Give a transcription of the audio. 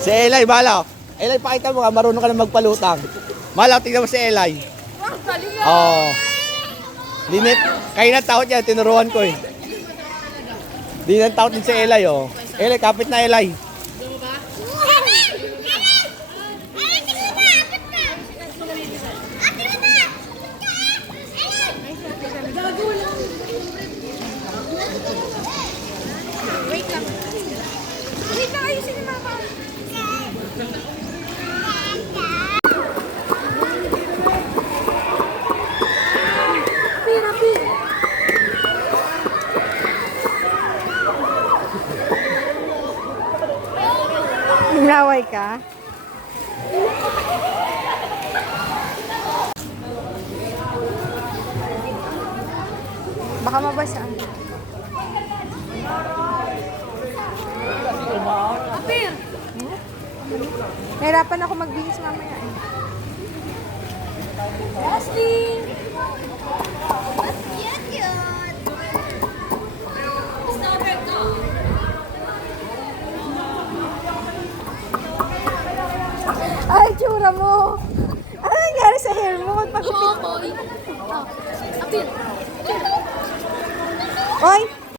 Si Elay, Malaw. Elay, pakita mo nga, marunong ka na magpalutang. Malaw, tingnan mo si Elay. Oo. Linit. Kayo na takot yan, tinuruan ko eh. Di na takot din si Elay, oh. Elay, kapit na Elay. Wait lang. Wait lang, ayusin ni Mama. Rapi. Naway ka? Baka mabasa. Apir! Nahirapan ako magbihis mamaya eh. Leslie! Ay, tsura mo! Ano nangyari sa hair mo? Magpagupit. Apir! Oy!